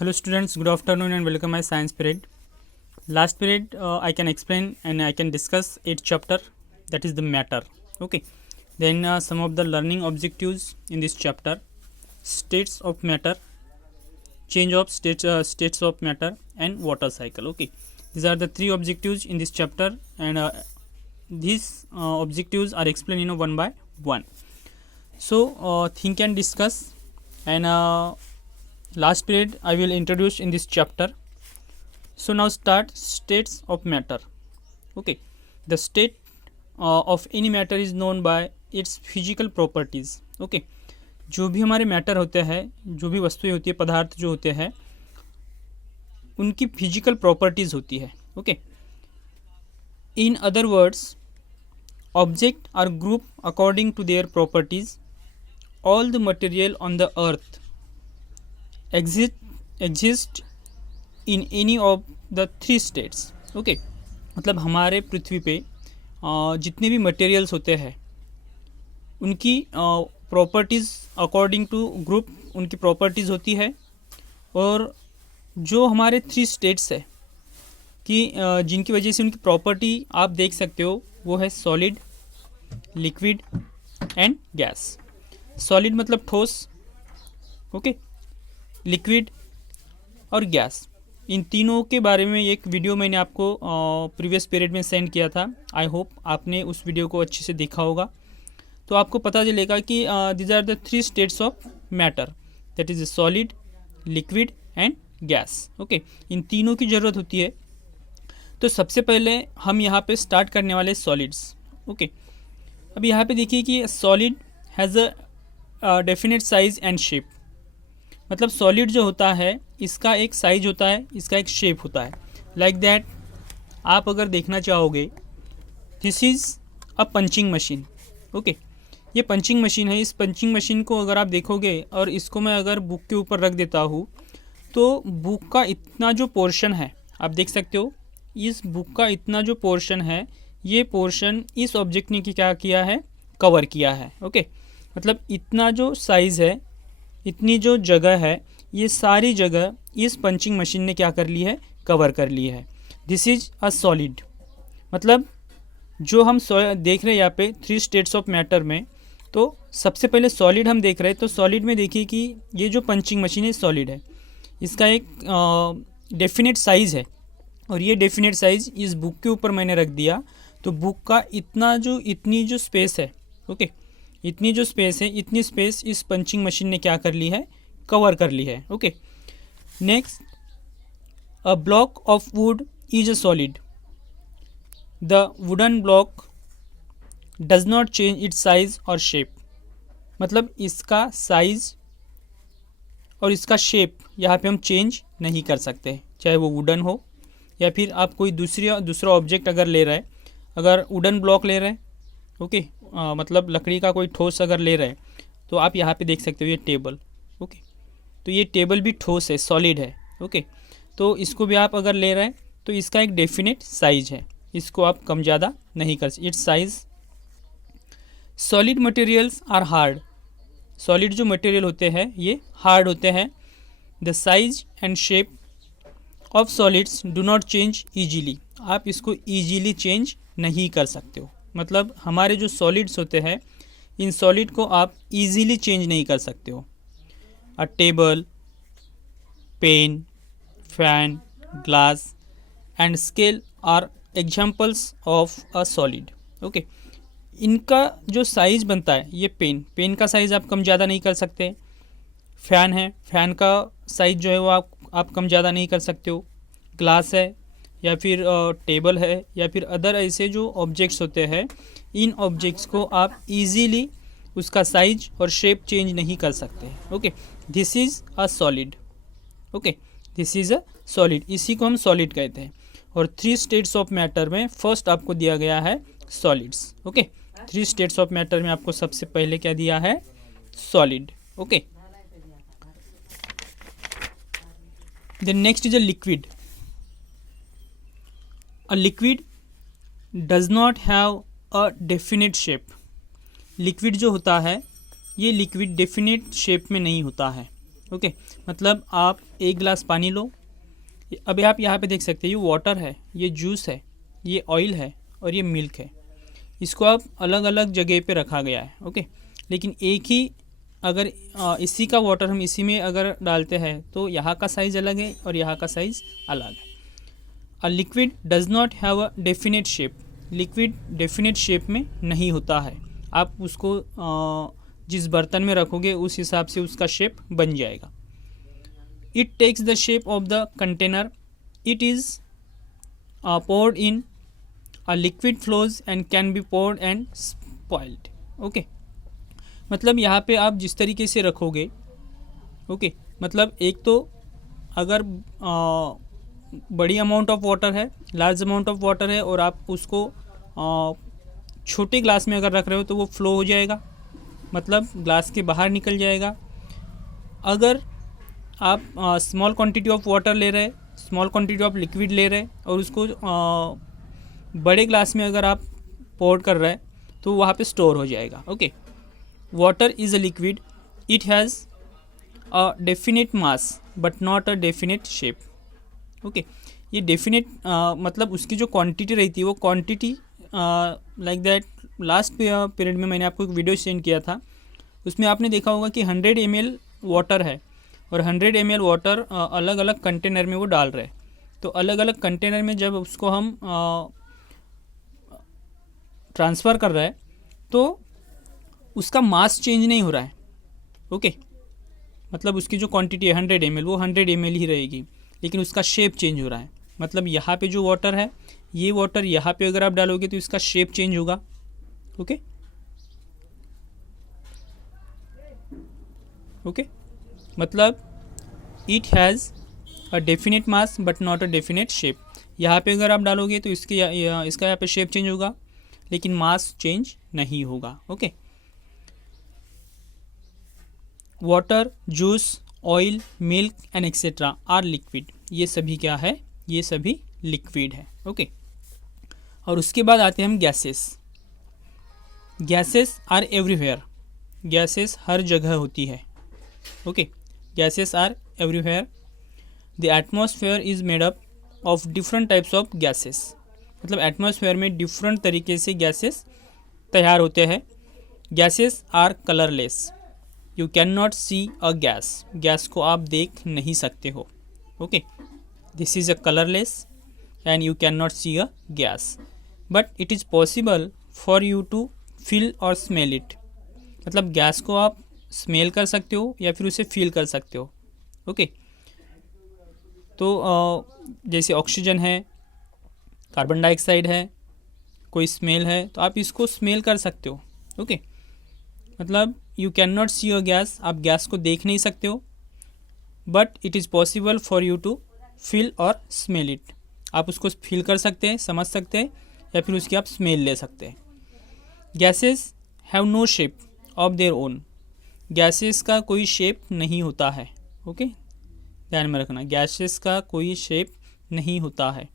Hello students, good afternoon and welcome my science period. Last period I can explain and I can discuss 8th chapter, that is the matter. Okay. Then some of the learning objectives in this chapter: states of matter, change of states of matter, and water cycle. Okay. These are the three objectives in this chapter, and these objectives are explained one by one. So think and discuss, and last period I will introduce in this chapter. So now start states of matter. Okay, the state of any matter is known by its physical properties. Okay, जो भी हमारे matter होते हैं, जो भी वस्तुएं होती है, पदार्थ जो होते हैं, उनकी फिजिकल प्रॉपर्टीज होती है. Okay, in other words, object are group according to their properties. All the material on the earth exist in any of the three states. Okay, मतलब हमारे पृथ्वी पे जितने भी मटेरियल्स होते हैं उनकी प्रॉपर्टीज़ अकॉर्डिंग टू ग्रुप उनकी प्रॉपर्टीज़ होती है. और जो हमारे थ्री स्टेट्स है कि जिनकी वजह से उनकी प्रॉपर्टी आप देख सकते हो, वो है solid, liquid and gas. Solid मतलब ठोस, ओके, लिक्विड और गैस. इन तीनों के बारे में एक वीडियो मैंने आपको प्रीवियस पीरियड में सेंड किया था. आई होप आपने उस वीडियो को अच्छे से देखा होगा, तो आपको पता चलेगा कि these are the three states of matter, that is solid, liquid and gas. Okay, इन तीनों की ज़रूरत होती है. तो सबसे पहले हम यहाँ पे स्टार्ट करने वाले सॉलिड्स. ओके, अब यहाँ पे देखिए कि solid has a definite size and shape. मतलब सॉलिड जो होता है इसका एक साइज होता है, इसका एक शेप होता है. लाइक दैट आप अगर देखना चाहोगे, this is a punching machine. Okay, ये पंचिंग मशीन है. इस पंचिंग मशीन को अगर आप देखोगे और इसको मैं अगर बुक के ऊपर रख देता हूँ, तो बुक का इतना जो पोर्शन है आप देख सकते हो, इस बुक का इतना जो पोर्शन है, ये पोर्शन इस ऑब्जेक्ट ने क्या किया है, कवर किया है. ओके, मतलब इतना जो साइज़ है, इतनी जो जगह है, ये सारी जगह इस पंचिंग मशीन ने क्या कर ली है, कवर कर ली है. This is a solid. मतलब जो हम देख रहे हैं यहाँ पे थ्री स्टेट्स ऑफ मैटर में, तो सबसे पहले सॉलिड हम देख रहे हैं. तो सॉलिड में देखिए कि ये जो पंचिंग मशीन है सॉलिड है, इसका एक डेफिनेट साइज़ है, और ये डेफिनेट साइज़ इस बुक के ऊपर मैंने रख दिया. तो बुक का इतनी जो स्पेस है, ओके, इतनी जो स्पेस है, इतनी स्पेस इस पंचिंग मशीन ने क्या कर ली है, कवर कर ली है. Okay, next, a block of would is a solid. The wooden block does not change it's size और शेप. मतलब इसका साइज और इसका शेप यहाँ पे हम चेंज नहीं कर सकते, चाहे वो वुडन हो या फिर आप कोई दूसरा ऑब्जेक्ट अगर ले रहे हैं. अगर वुडन ब्लॉक ले रहे हैं, ओके, मतलब लकड़ी का कोई ठोस अगर ले रहे हैं, तो आप यहाँ पे देख सकते हो ये टेबल. ओके, तो ये टेबल भी ठोस है, सॉलिड है. ओके, तो इसको भी आप अगर ले रहे हैं तो इसका एक डेफिनेट साइज है, इसको आप कम ज़्यादा नहीं कर सकते, its size. Solid materials are hard. Solid जो मटेरियल होते हैं ये हार्ड होते हैं. The size and shape of solids do not change easily. आप इसको ईजीली चेंज नहीं कर सकते हो. मतलब हमारे जो सॉलिड्स होते हैं, इन सॉलिड को आप इजीली चेंज नहीं कर सकते हो. A table, pen, fan, glass and scale are examples of a solid. Okay, इनका जो साइज़ बनता है, ये पेन का साइज़ आप कम ज़्यादा नहीं कर सकते. फ़ैन है, फ़ैन का साइज़ जो है वो आप कम ज़्यादा नहीं कर सकते हो. ग्लास है, या फिर टेबल है, या फिर अदर ऐसे जो ऑब्जेक्ट्स होते हैं, इन ऑब्जेक्ट्स को आप इजीली उसका साइज और शेप चेंज नहीं कर सकते. Okay, this is a solid. Okay, this is a solid. इसी को हम सॉलिड कहते हैं. और थ्री स्टेट्स ऑफ मैटर में फर्स्ट आपको दिया गया है solids. Okay, three states of matter में आपको सबसे पहले क्या दिया है, solid. Okay, then next is a liquid. A liquid does not have a definite shape. Liquid जो होता है ये लिक्विड डेफिनेट शेप में नहीं होता है. ओके, मतलब आप एक गिलास पानी लो, अभी आप यहाँ पे देख सकते हैं ये वाटर है, ये जूस है, ये ऑयल है और ये मिल्क है। इसको आप अलग अलग जगह पे रखा गया है। ओके, लेकिन एक ही अगर इसी का वाटर हम इसी में अगर डालते हैं तो यहाँ का साइज़ अलग है और यहाँ का साइज़ अलग है। A liquid does not have a definite shape. Liquid definite shape में नहीं होता है। आप उसको जिस बर्तन में रखोगे उस हिसाब से उसका शेप बन जाएगा। It takes the shape of the container. It is poured in a liquid flows and can be poured and spoiled। Okay, मतलब यहाँ पे आप जिस तरीके से रखोगे, ओके, मतलब एक तो अगर बड़ी अमाउंट ऑफ वाटर है, लार्ज अमाउंट ऑफ वाटर है और आप उसको छोटे ग्लास में अगर रख रहे हो तो वो फ्लो हो जाएगा, मतलब ग्लास के बाहर निकल जाएगा। अगर आप स्मॉल क्वांटिटी ऑफ वाटर ले रहे, स्मॉल क्वांटिटी ऑफ लिक्विड ले रहे और उसको बड़े ग्लास में अगर आप पोर कर रहे हैं तो वहाँ पे स्टोर हो जाएगा। Okay, water is a liquid, it has a definite mass but not a definite shape. Okay, ये डेफिनेट मतलब उसकी जो क्वांटिटी रहती है वो quantity like that. Last period में मैंने आपको एक वीडियो सेंड किया था, उसमें आपने देखा होगा कि 100 ml वाटर है और 100 ml वाटर अलग अलग कंटेनर में वो डाल रहे हैं। तो अलग अलग कंटेनर में जब उसको हम ट्रांसफ़र कर रहे हैं तो उसका मास चेंज नहीं हो रहा है। ओके, मतलब उसकी जो क्वांटिटी है 100 ml वो 100 ml ही रहेगी, लेकिन उसका शेप चेंज हो रहा है। मतलब यहाँ पे जो वाटर है, ये वाटर यहाँ पे अगर आप डालोगे तो इसका शेप चेंज होगा। ओके ओके, मतलब it has a definite mass but not a definite shape. यहाँ पे अगर आप डालोगे तो इसका यहाँ पे शेप चेंज होगा लेकिन मास चेंज नहीं होगा। Okay, water, juice, oil, milk and etcetera are liquid. ये सभी क्या है? ये सभी लिक्विड है। ओके, और उसके बाद आते हैं हम gases. Gases are everywhere. Gases हर जगह होती है। Okay, gases are everywhere. The atmosphere is made up of different types of gases. मतलब एटमॉस्फेयर में डिफरेंट तरीके से गैसेस तैयार होते हैं। Gases are colourless. You can not see a gas. Gas को आप देख नहीं सकते हो। Okay, this is a colourless and you can not see a gas, but it is possible for you to feel और स्मेल इट। मतलब gas को आप स्मेल कर सकते हो या फिर उसे फील कर सकते हो। ओके, तो जैसे ऑक्सीजन है, कार्बन डाइऑक्साइड है, कोई स्मेल है तो आप इसको स्मेल कर सकते हो। ओके, मतलब you can not see a gas, आप गैस को देख नहीं सकते हो, but it is possible for you to feel और स्मेल इट। आप उसको फील कर सकते हैं, समझ सकते हैं या फिर उसकी आप स्मेल ले सकते हैं। Gases have no shape of their own. Gases का कोई शेप नहीं होता है। ओके, ध्यान में रखना, गैसेस का कोई शेप नहीं होता है।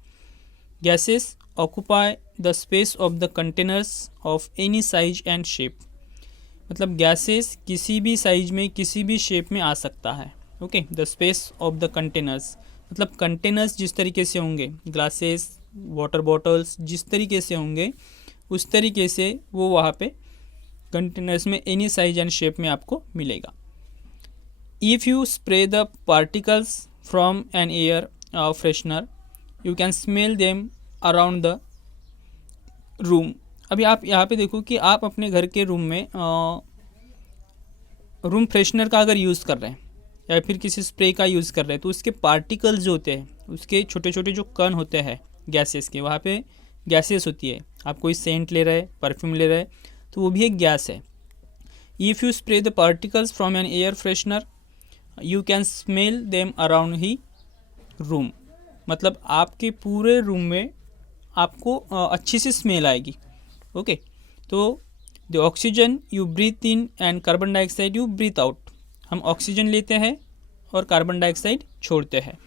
Gases occupy the space of the containers of any size and shape. मतलब गैसेस किसी भी साइज में, किसी भी शेप में आ सकता है। Okay, the space of the containers मतलब कंटेनर्स जिस तरीके से होंगे, ग्लासेस, वाटर बॉटल्स जिस तरीके से होंगे उस तरीके से वो वहाँ पे कंटेनर्स में एनी साइज एंड शेप में आपको मिलेगा। If you spray the particles from an air freshener you can smell them around the room. अभी आप यहाँ पे देखो कि आप अपने घर के रूम में रूम फ्रेशनर का अगर यूज़ कर रहे हैं या फिर किसी स्प्रे का यूज़ कर रहे हैं तो उसके पार्टिकल्स जो होते हैं, उसके छोटे छोटे जो कण होते हैं गैसेस के, वहाँ पे गैसेस होती है। आप कोई सेंट ले रहे हैं, परफ्यूम ले रहे हैं तो वो भी एक गैस है। If you spray the particles from an air freshener you can smell them around the room. मतलब आपके पूरे रूम में आपको अच्छी सी स्मेल आएगी। ओके, तो the oxygen you breathe in and carbon dioxide you breathe out. हम ऑक्सीजन लेते हैं और कार्बन डाइऑक्साइड छोड़ते हैं।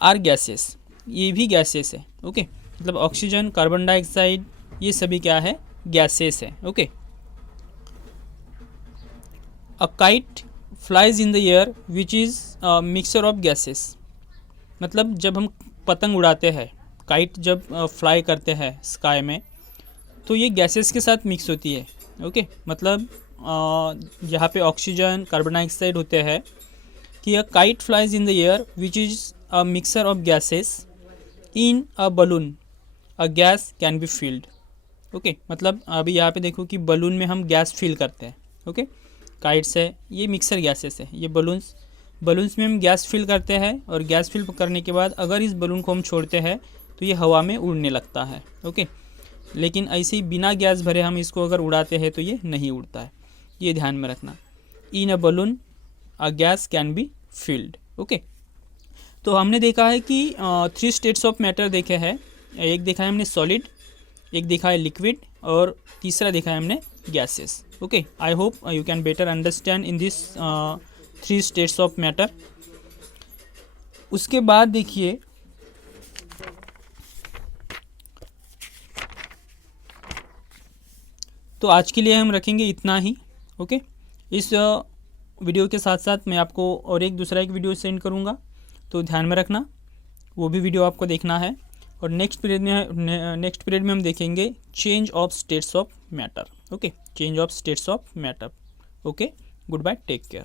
आर गैसेस, ये भी गैसेस है। ओके, मतलब ऑक्सीजन, कार्बन डाइऑक्साइड ये सभी क्या है? गैसेस है। Okay, a kite flies in the air which is mixture of gases. मतलब जब हम पतंग उड़ाते हैं, काइट जब फ्लाई करते हैं स्काई में, तो ये गैसेस के साथ मिक्स होती है। ओके मतलब यहाँ पे ऑक्सीजन, कार्बन डाइऑक्साइड होते हैं कि a kite flies in the air which is a mixture of gases in a balloon, a gas can be filled. Okay मतलब अभी यहाँ पे देखो कि बलून में हम गैस फिल करते हैं। ओके काइट्स है, ये मिक्सर गैसेस है, ये बलून्स में हम गैस फिल करते हैं और गैस फिल करने के बाद अगर इस बलून को हम छोड़ते हैं तो ये हवा में उड़ने लगता है। ओके लेकिन ऐसे ही बिना गैस भरे हम इसको अगर उड़ाते हैं तो ये नहीं उड़ता है, ये ध्यान में रखना। In a balloon a gas can be filled. Okay तो हमने देखा है कि 3 स्टेट्स ऑफ मैटर देखे हैं। एक देखा है हमने सॉलिड, एक देखा है लिक्विड और तीसरा देखा है हमने gases. Okay I hope you can better understand in this 3 states of matter. उसके बाद देखिए तो आज के लिए हम रखेंगे इतना ही। ओके इस वीडियो के साथ साथ मैं आपको और एक वीडियो सेंड करूँगा, तो ध्यान में रखना, वो भी वीडियो आपको देखना है। और नेक्स्ट पीरियड में हम देखेंगे change of states of matter. Okay change of states of matter. Okay good bye, take care.